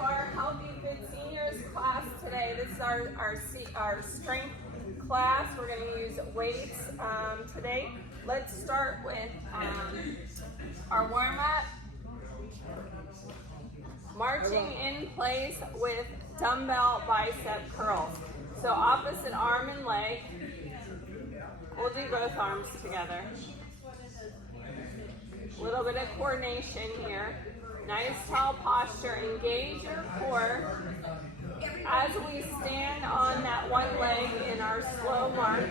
to our Healthy Fit Seniors class today. This is our strength class. We're going to use weights today. Let's start with our warm-up. Marching in place with dumbbell bicep curls. So opposite arm and leg. We'll do both arms together. A little bit of coordination here. Nice tall posture. Engage your core as we stand on that one leg in our slow march.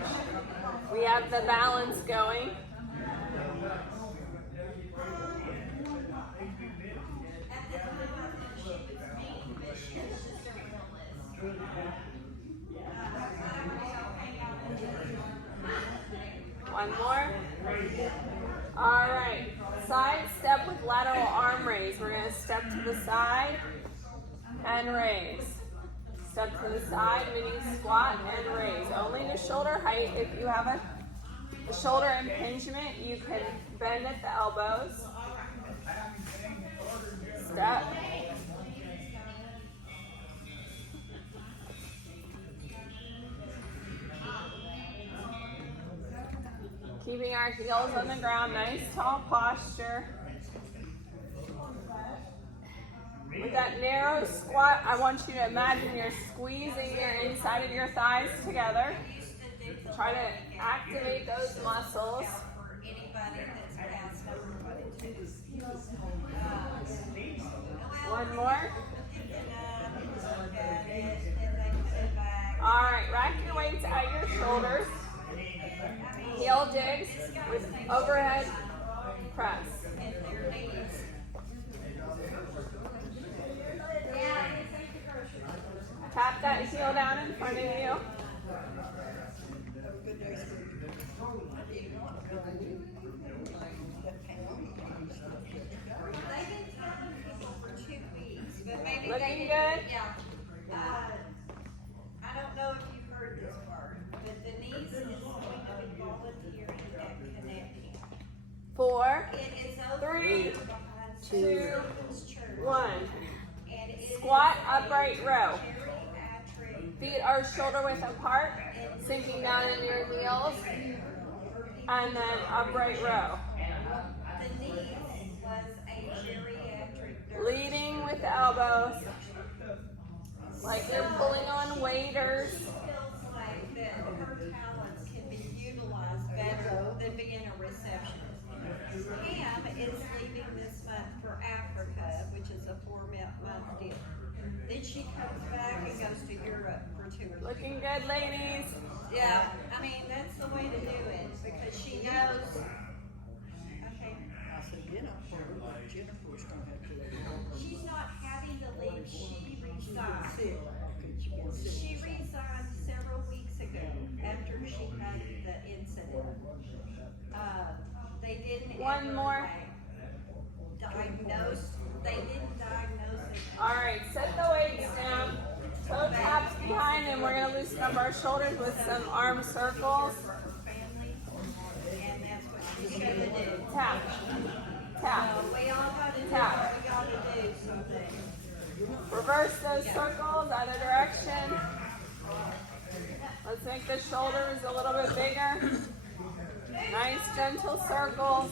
We have the balance going. One more. All right. Side step with lateral arm raise. We're going to step to the side and raise. Step to the side, mini squat and raise. Only to shoulder height. If you have a shoulder impingement, you can bend at the elbows. Step. Keeping our heels on the ground, nice tall posture. With that narrow squat, I want you to imagine you're squeezing your inside of your thighs together. Try to activate those muscles. One more. All right, rack your weights at your shoulders. Heel digs with overhead press. Tap that heel down in front of you. Looking good? Yeah. I don't know if you've heard this part, but Denise is going to be volunteering at Connecting. 4, It is 3, 2, Church. 1. And it Squat, is upright row. geriatric Feet are shoulder width apart, sinking down in your heels, and then upright row. Denise was a geriatric nurse. Leading with the elbows, like you're pulling on waders. She feels like that her talents can be utilized better than being a receptionist. Pam is leaving this month for Africa, which is a 4-month deal. Then she comes back and goes to Europe for 2 or 3 Looking good, ladies. Yeah, I mean, that's the way to do it, because she knows. Okay. I said, Jennifer's gonna have to. She's not having to leave, she resigned. Sick. Okay, she been sick. She resigned several weeks ago after she had the incident. They didn't. One more. Diagnose. They didn't diagnose it. All right, set the weights down. Toe taps behind, and we're going to loosen up our shoulders with some arm circles. Family, and that's what she's gonna do. Tap, tap, So we all gotta do Tap. what we gotta do someday. reverse those circles, other direction. Let's make the shoulders a little bit bigger. Nice gentle circles.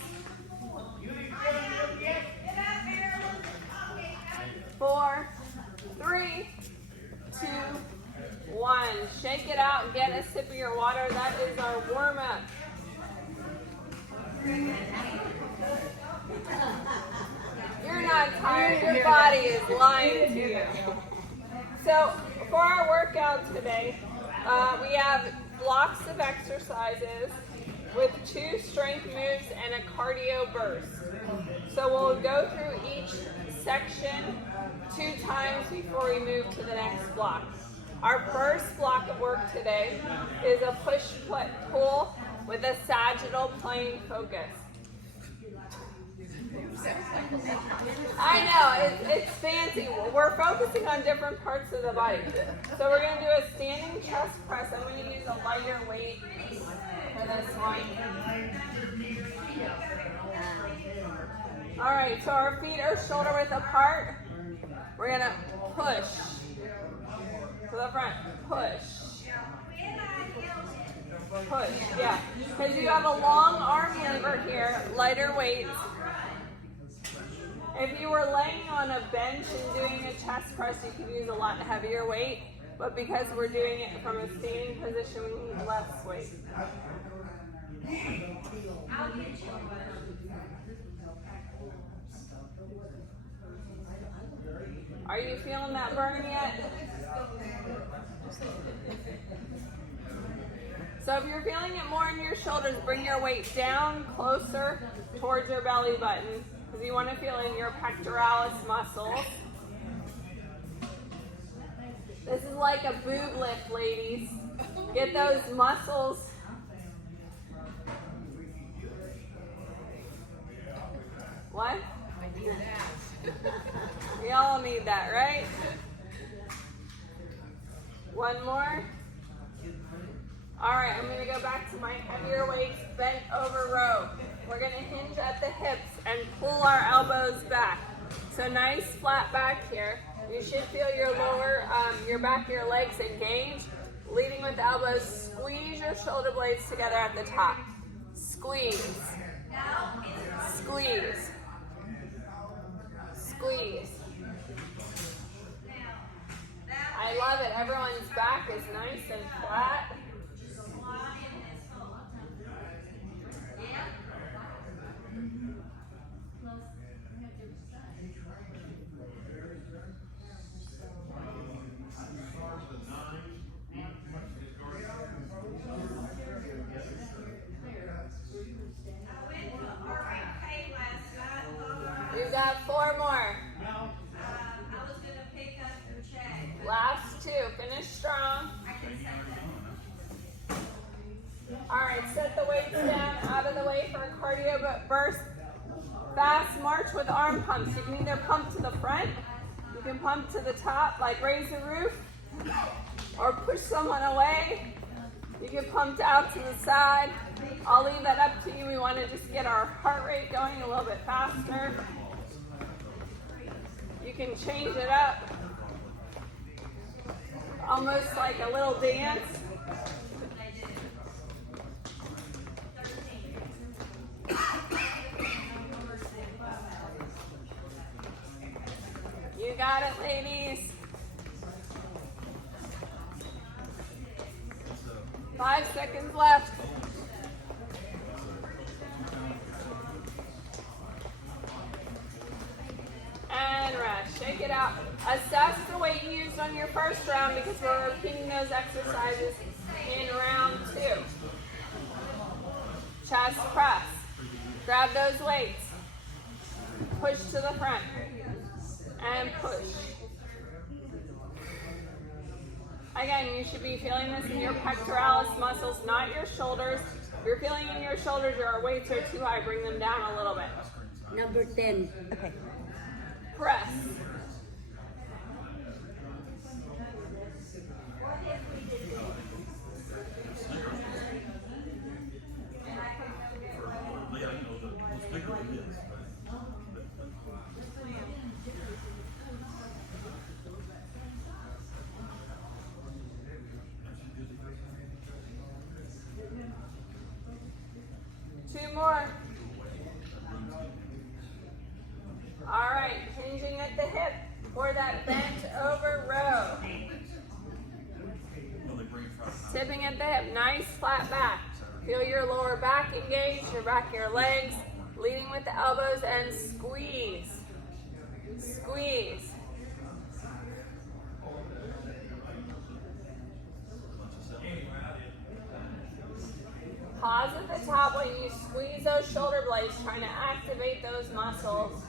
4, 3, 2, 1. Shake it out and get a sip of your water. That is our warm-up. You're not tired. Your body is lying to you. So for our workout today, we have blocks of exercises with 2 strength moves and a cardio burst. So we'll go through each section 2 times before we move to the next block. Our first block of work today is a push-pull with a sagittal plane focus. I know, it's fancy. We're focusing on different parts of the body. So we're going to do a standing chest press. I'm going to use a lighter weight for this one. All right, so our feet are shoulder width apart. We're gonna push to the front. Push. Push, yeah. Because you have a long arm lever here, lighter weights. If you were laying on a bench and doing a chest press, you could use a lot heavier weight. But because we're doing it from a standing position, we need less weight. Are you feeling that burn yet? So if you're feeling it more in your shoulders, bring your weight down closer towards your belly button because you want to feel in your pectoralis muscles. This is like a boob lift, ladies. Get those muscles. What? I need that. We all need that, right? One more. All right, I'm gonna go back to my heavier weights, bent over row. We're gonna hinge at the hips and pull our elbows back. So nice flat back here. You should feel your lower, your back of your legs engaged. Leading with the elbows, squeeze your shoulder blades together at the top. Squeeze. Squeeze. Squeeze. I love it. Everyone's back is nice and flat. You got 4 more. I was gonna pick up your check. Last 2. Finish strong. I can say that. All right, set the weights down out of the way for a cardio burst. Fast march with arm pumps. You can either pump to the front, you can pump to the top, like raise the roof, or push someone away. You can pump out to the side. I'll leave that up to you. We want to just get our heart rate going a little bit faster. You can change it up. Almost like a little dance. You got it, ladies. 5 seconds left. And rest. Shake it out. Assess the weight you used on your first round because we're repeating those exercises in round 2. Chest press. Grab those weights. Push to the front. And push. Again, you should be feeling this in your pectoralis muscles, not your shoulders. If you're feeling in your shoulders, your weights are too high, bring them down a little bit. Number 10. Okay. Press. Two more. All right, hinging at the hip for that bent over row. Tipping at the hip, nice flat back. Feel your lower back engaged, your back of your legs, leading with the elbows and squeeze. Squeeze. Pause at the top when you squeeze those shoulder blades, trying to activate those muscles.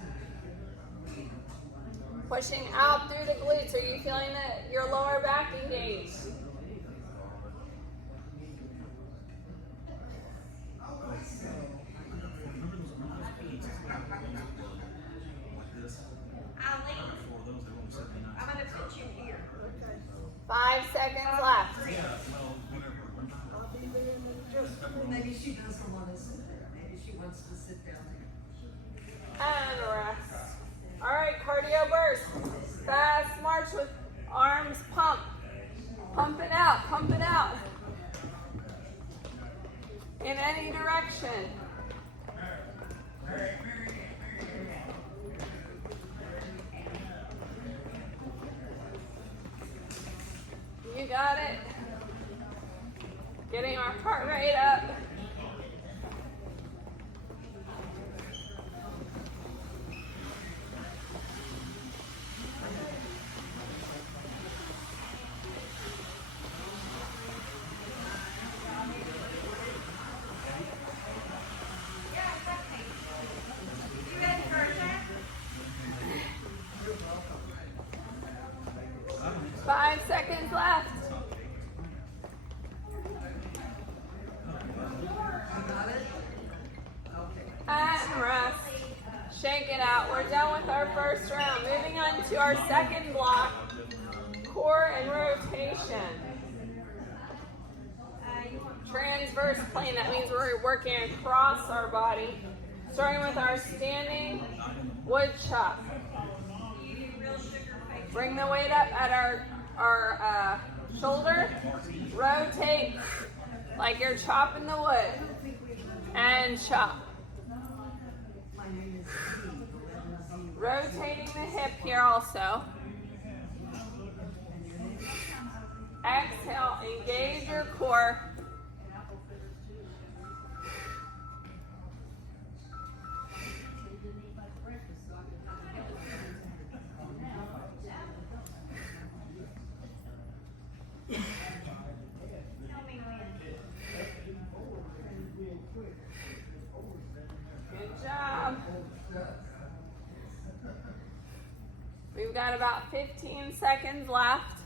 Pushing out through the glutes. Are you feeling your lower back engaged? I'm gonna put you here. 5 seconds left. Maybe she doesn't want to sit there. Maybe she wants to sit down there. And rest. All right, cardio burst. Fast. got it. Getting our heart rate up. You ready for a tap? 5 seconds left. Got it? Okay. And rest. Shake it out. We're done with our first round. Moving on to our second block, core and rotation. Transverse plane, that means we're working across our body. Starting with our standing wood chop. Bring the weight up at our shoulder. Rotate like you're chopping the wood. And chop. My name is Z, 11Z. Rotating the hip here also. Exhale, engage your core. Good job. We've got about 15 seconds left.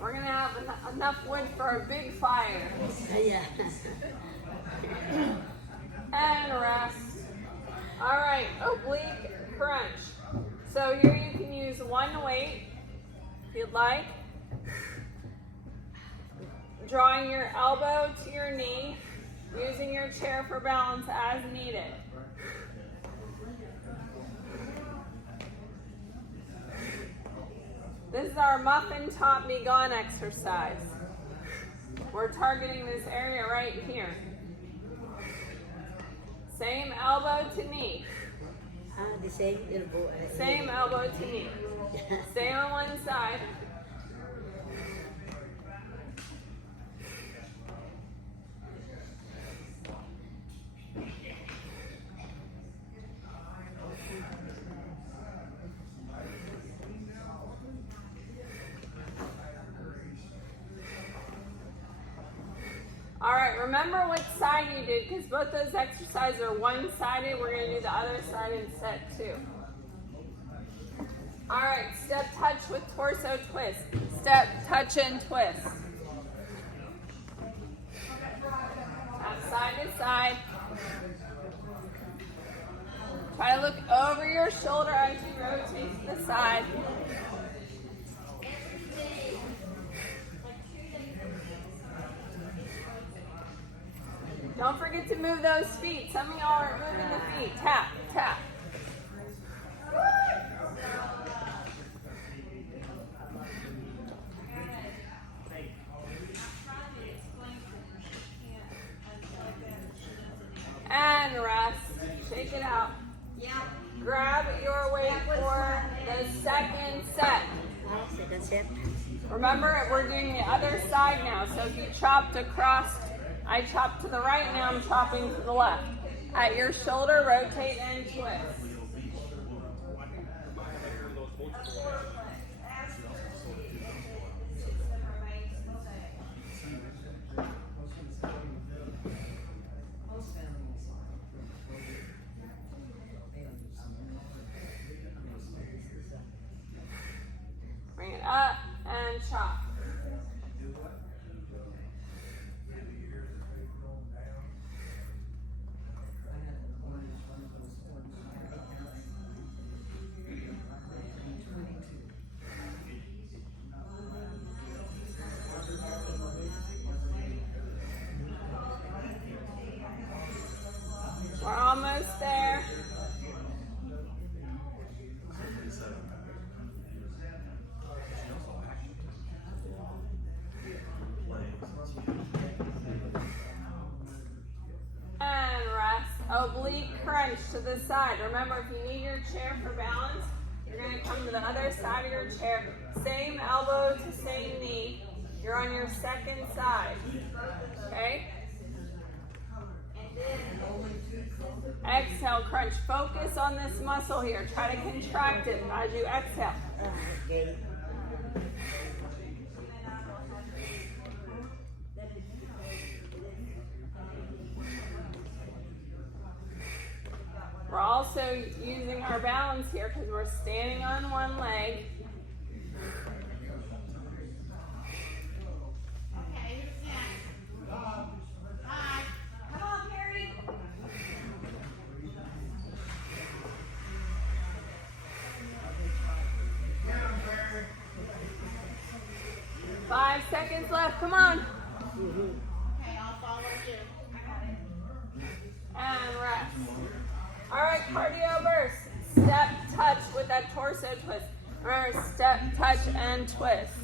We're gonna have enough wood for a big fire. Yeah. And rest. All right, oblique crunch. So here you can use one weight if you'd like. Drawing your elbow to your knee, using your chair for balance as needed. This is our muffin top me gone exercise. We're targeting this area right here. Same elbow to knee. The same elbow. Same elbow to knee. Stay on one side. All right, remember which side you did because both those exercises are one-sided. We're going to do the other side in set 2. All right, step touch with torso twist. Step touch and twist. Side to side. Try to look over your shoulder as you rotate to the side. Don't forget to move those feet. Some of y'all aren't moving the feet. Tap, tap. And rest. Shake it out. Yeah. Grab your weight for the second set. Second set. Remember, we're doing the other side now. So if you chopped across, I chopped to the right, now I'm chopping to the left. At your shoulder, rotate and twist. Bring it up and chop. We're almost there. Oblique crunch to the side. Remember, if you need your chair for balance, you're going to come to the other side of your chair. Same elbow to same knee. You're on your second side. Okay? Exhale, crunch. Focus on this muscle here. Try to contract it as you exhale. Okay. We're also using our balance here because we're standing on one leg. Okay, who's next? Hi. Come on, Carrie. 5 seconds left. Come on. Okay, I'll follow you. And rest. All right, cardio burst. Step, touch with that torso twist. Remember, step, touch, and twist.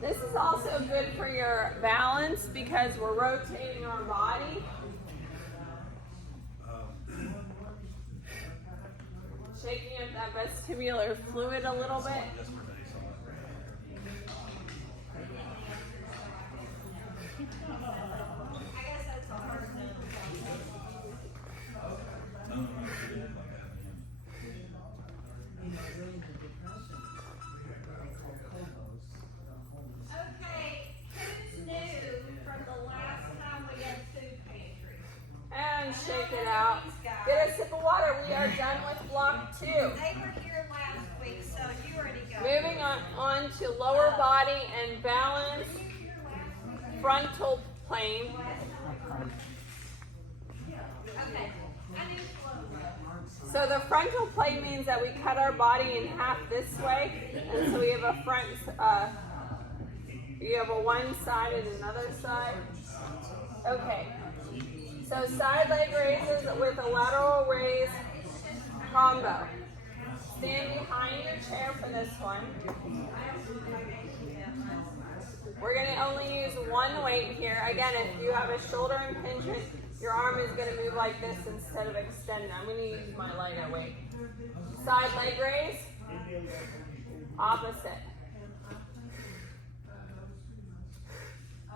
This is also good for your balance because we're rotating our body. Shaking up that vestibular fluid a little bit. Okay, who's new from the last time we had food pantry? And shake it out. Get a sip of water. We are done with block 2. They were here last week, so you already got Moving on to lower body and balance, frontal plane. Okay, I knew So the frontal plane means that we cut our body in half this way, and so we have a front, you have a one side and another side. Okay. So side leg raises with a lateral raise combo. Stand behind your chair for this one. We're going to only use one weight here. Again, if you have a shoulder impingement, your arm is going to move like this instead of extended. I'm going to use my lighter weight. Side leg raise. Opposite.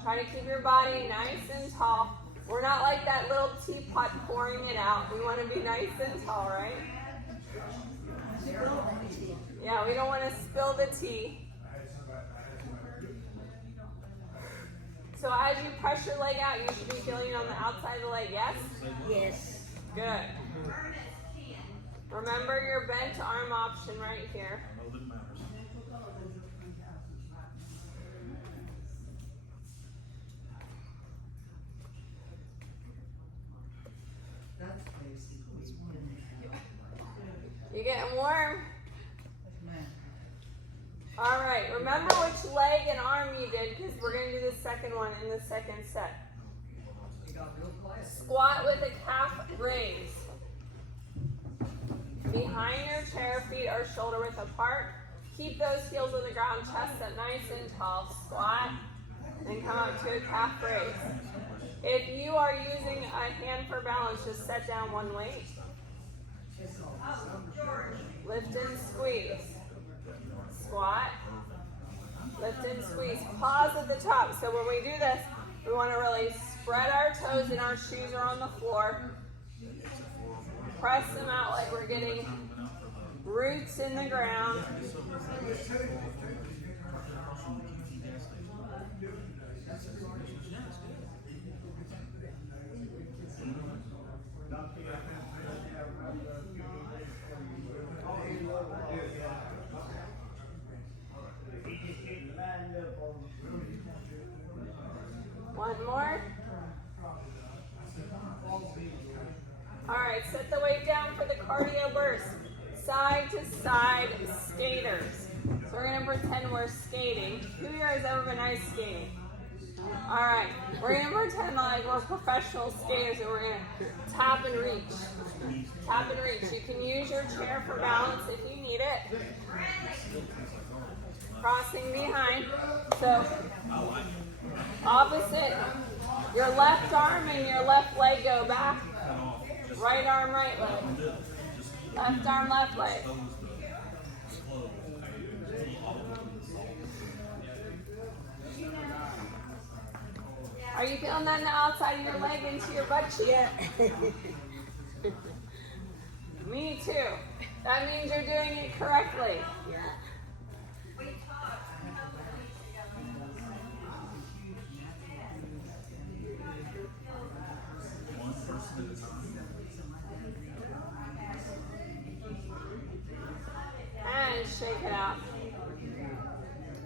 Try to keep your body nice and tall. We're not like that little teapot pouring it out. We want to be nice and tall, right? Yeah, we don't want to spill the tea. So as you press your leg out, you should be feeling it on the outside of the leg, yes? Yes. Good. Remember your bent arm option right here. That's basically. You getting warm? All right, remember which leg and arm you did because we're going to do the second one in the second set. You got real quiet. Squat with a calf raise. Behind your chair, feet are shoulder width apart. Keep those heels on the ground, chest up nice and tall. Squat, and come up to a calf raise. If you are using a hand for balance, just set down one weight. Lift and squeeze. Squat. Lift and squeeze. Pause at the top. So when we do this, we want to really spread our toes and our shoes are on the floor. Press them out like we're getting roots in the ground. One more. All right, set the weight down for the cardio burst. Side to side skaters. So we're gonna pretend we're skating. Who here has ever been ice skating? All right, we're gonna pretend like we're professional skaters and we're gonna tap and reach. Tap and reach. You can use your chair for balance if you need it. crossing behind. So opposite, your left arm and your left leg go back. Right arm, right leg. Left arm, left leg. Are you feeling that on the outside of your leg into your butt cheek? Yeah. Me too. That means you're doing it correctly. Yeah. And shake it out.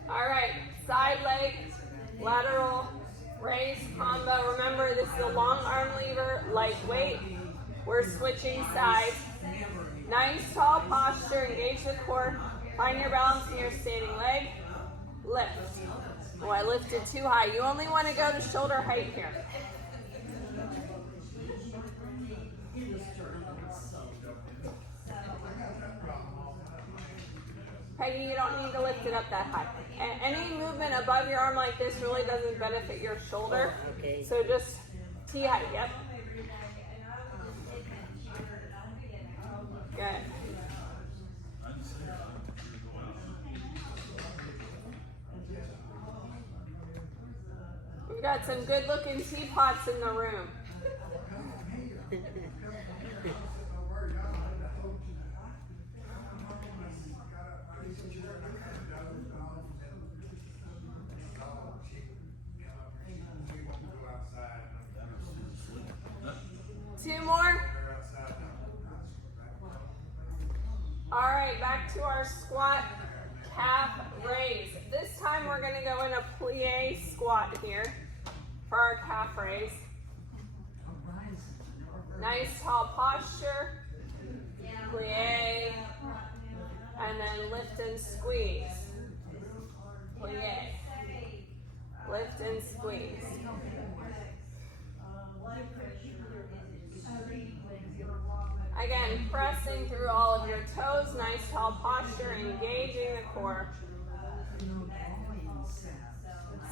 All right, side leg, lateral, raise, combo. Remember, this is a long arm lever, lightweight. We're switching sides. Nice tall posture, engage the core. Find your balance in your standing leg. Lift. Oh, I lifted too high. You only want to go to shoulder height here. Peggy, you don't need to lift it up that high. Any movement above your arm like this really doesn't benefit your shoulder. Okay. So just T height, yep. Good. We've got some good looking teapots in the room. Two more. All right, back to our squat calf raise. This time we're going to go in a plie squat here for our calf raise. Nice tall posture, plie, and then lift and squeeze. Plie, lift and squeeze. Again, pressing through all of your toes, nice tall posture, engaging the core.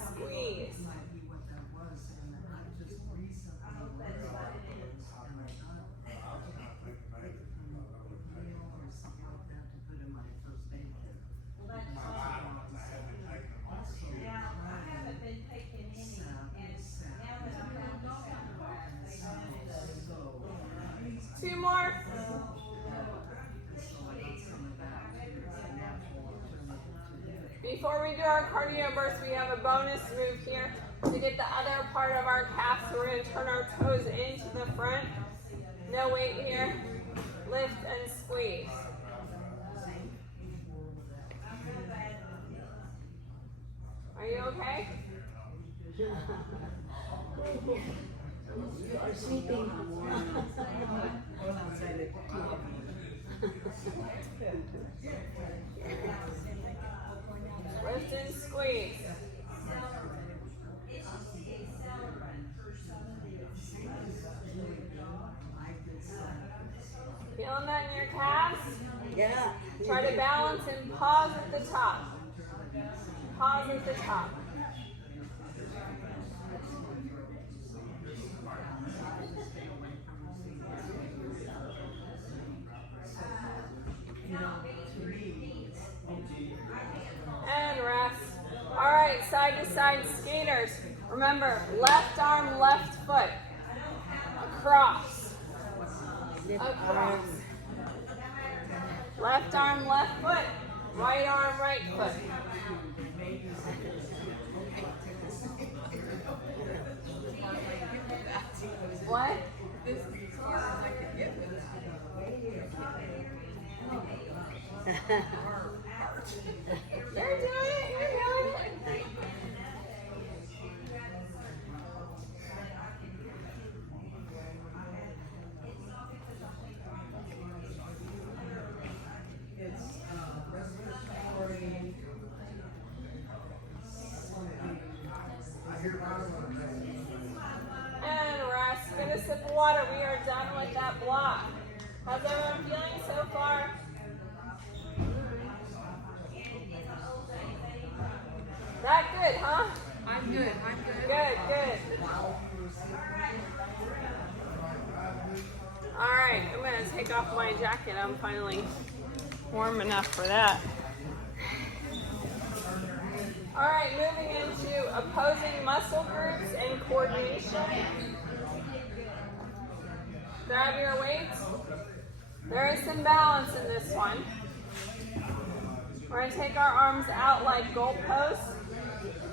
Squeeze. Two more. Before we do our cardio burst, we have a bonus move here to get the other part of our calf. So we're going to turn our toes into the front. No weight here. Lift and squeeze. Are you okay? You are sleeping. Lift and squeeze. Feeling that in your calves? Yeah. Try to balance and pause at the top. Pause at the top. And rest. All right, side to side skaters. Remember, left arm, left foot. Across. Across. Left arm, left foot. Right arm, right foot. What? You're doing it. You're doing it. And rest. Get a sip of water. We are done with that block. How's everyone feeling so far? That good, huh? I'm good, I'm good. Good, good. All right, I'm gonna take off my jacket. I'm finally warm enough for that. All right, moving into opposing muscle groups and coordination. Grab your weights. There is some balance in this one. We're going to take our arms out like goalposts,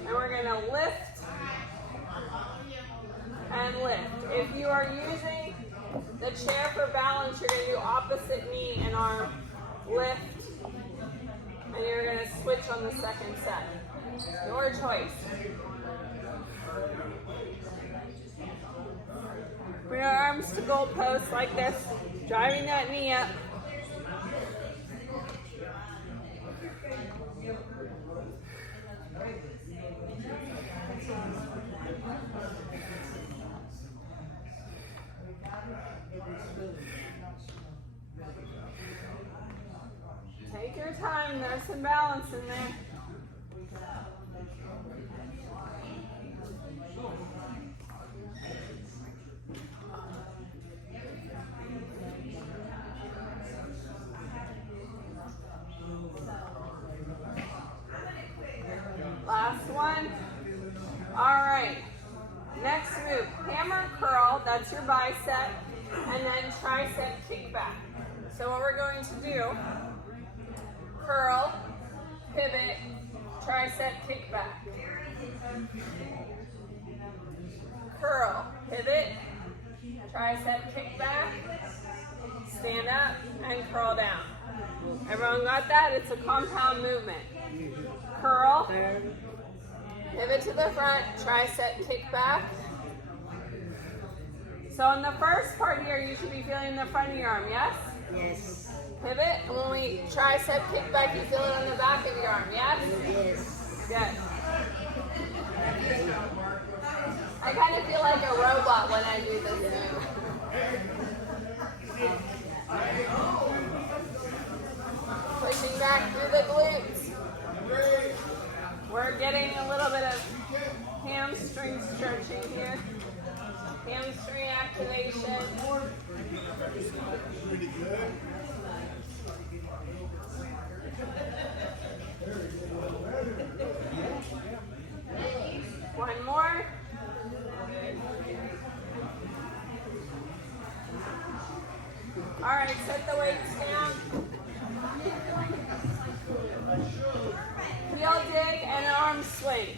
and we're going to lift and lift. If you are using the chair for balance, you're going to do opposite knee and arm lift, and you're going to switch on the second set. Your choice. Bring our arms to goalposts like this, driving that knee up. Take your time, there's some balance in there. Last one. All right. Next move, hammer curl, that's your bicep, and then tricep kick back. So what we're going to do, curl, pivot, tricep kick back. Curl, pivot, tricep kick back, stand up, and curl down. Everyone got that? It's a compound movement. Curl, pivot to the front, tricep kick back. So on the first part here, you should be feeling the front of your arm, yes? Yes. Pivot, and when we tricep kick back, you feel it on the back of your arm, yes? Yes. Good. I kind of feel like a robot when I do this move. Pushing back through the glutes. We're getting a little bit of hamstring stretching here. Hamstring activation. One more. All right, set the weights down. Heel dig and arm swing.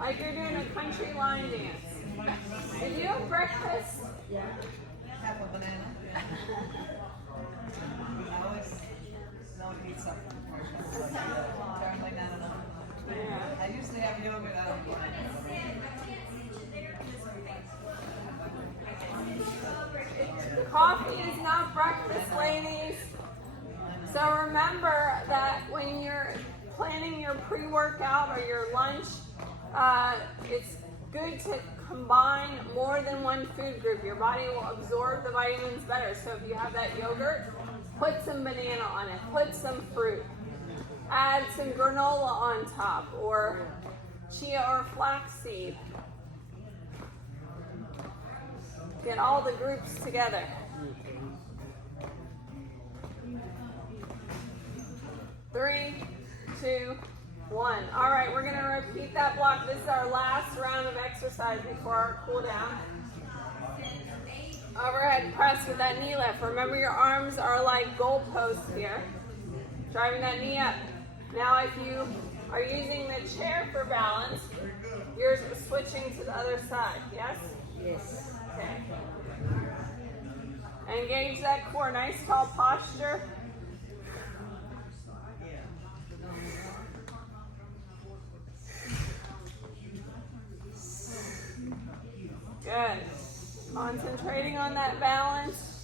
Like you're doing a country line dance. Did you have breakfast? Yeah. Half a banana. I always don't eat something before apparently not enough. Yeah. I usually have yogurt out of mine. Coffee is not breakfast, ladies. So remember that when you're planning your pre-workout or your lunch, it's good to combine more than one food group. Your body will absorb the vitamins better. So if you have that yogurt, put some banana on it, put some fruit, add some granola on top, or chia or flaxseed. Get all the groups together. Three, two, one. All right, we're going to repeat that block. This is our last round of exercise before our cool down. Overhead press with that knee lift. Remember, your arms are like goalposts here. Driving that knee up. Now, if you are using the chair for balance, you're switching to the other side. Yes? Yes. Okay. Engage that core. Nice tall posture. Good. Concentrating on that balance.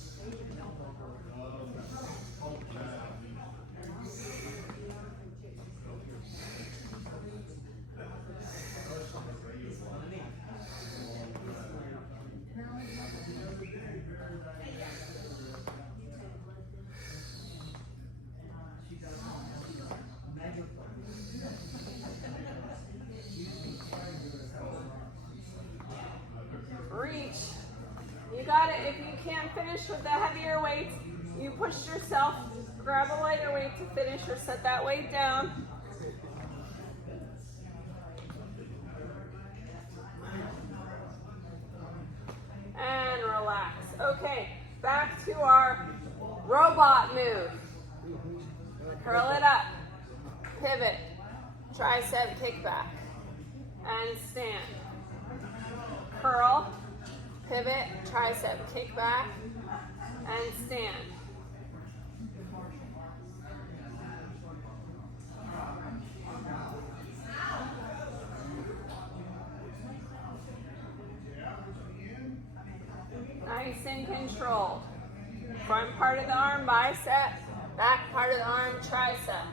finish with the heavier weights, you push yourself, grab a lighter weight to finish or set that weight down. And relax. Okay, back to our robot move. Curl it up, pivot, tricep kickback, and stand. Curl, pivot, tricep kickback, and stand. Nice and controlled. Front part of the arm bicep, back part of the arm tricep.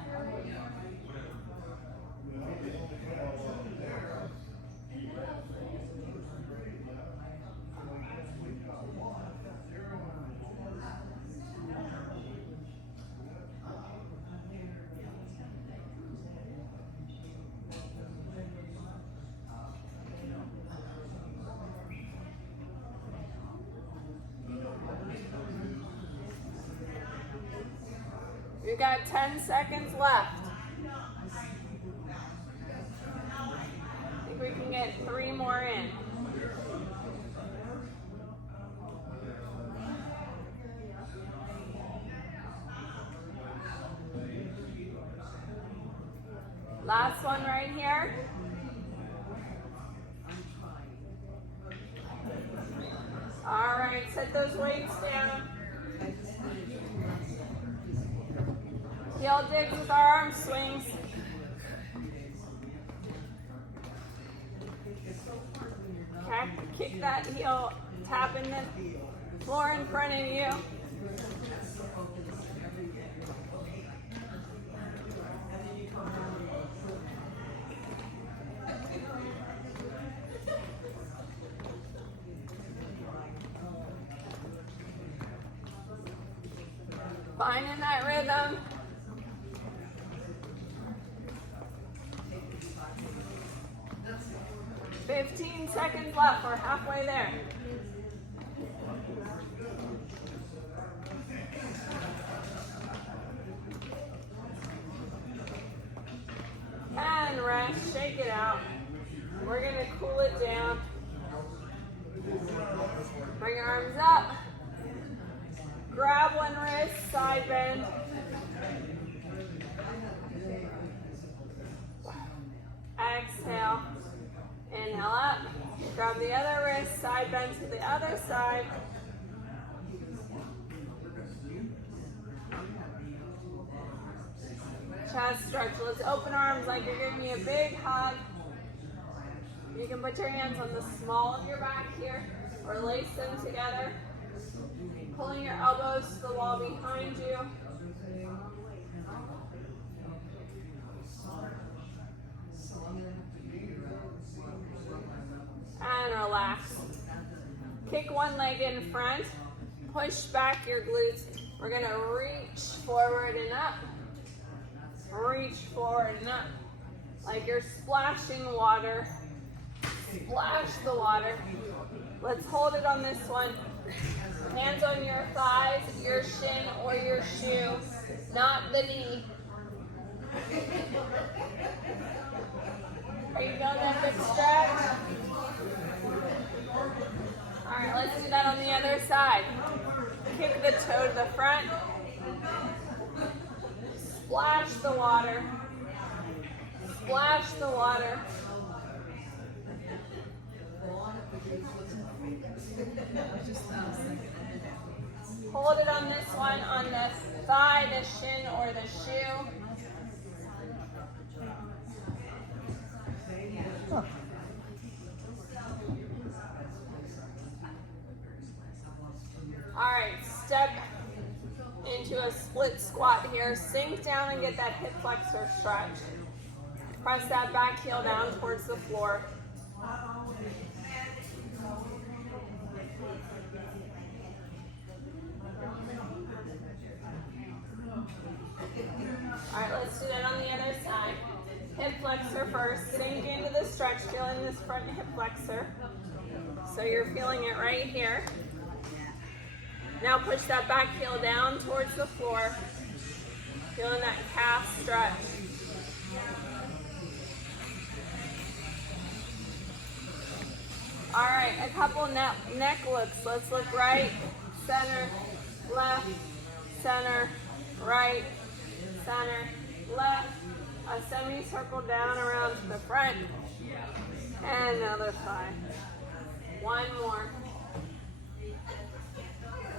You got 10 seconds left. I think we can get 3 more in. Last one right here. All right, set those weights down. Heel digs with our arm swings. Okay, kick that heel, tap in the floor in front of you. Finding that rhythm. $15 seconds left. We're halfway there. And rest. Shake it out. We're going to cool it down. Bring your arms up. Grab one wrist, side bend. Exhale. Inhale up. Grab the other wrist, side bend to the other side. Chest stretch. Let's open arms like you're giving me a big hug. You can put your hands on the small of your back here or lace them together. Pulling your elbows to the wall behind you. And relax. Kick one leg in front. Push back your glutes. We're going to reach forward and up. Reach forward and up. Like you're splashing water. Splash the water. Let's hold it on this one. Hands on your thighs, your shin, or your shoe, not the knee. Are you feeling that good stretch? All right, let's do that on the other side. Kick the toe to the front. Splash the water. Splash the water. Hold it on this one, on the thigh, the shin, or the shoe. All right, step into a split squat here. Sink down and get that hip flexor stretch. Press that back heel down towards the floor. All right, let's do that on the other side. Hip flexor first. Sink into the stretch, feeling this front hip flexor. So you're feeling it right here. Now push that back heel down towards the floor. Feeling that calf stretch. All right, a couple neck looks. Let's look right, center, left, center, right, center, left. A semicircle down around to the front. And another side. One more.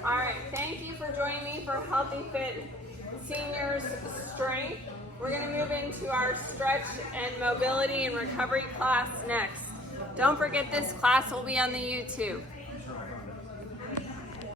All right, thank you for joining me for Healthy Fit Seniors Strength. We're gonna move into our stretch and mobility and recovery class next. Don't forget this class will be on the YouTube.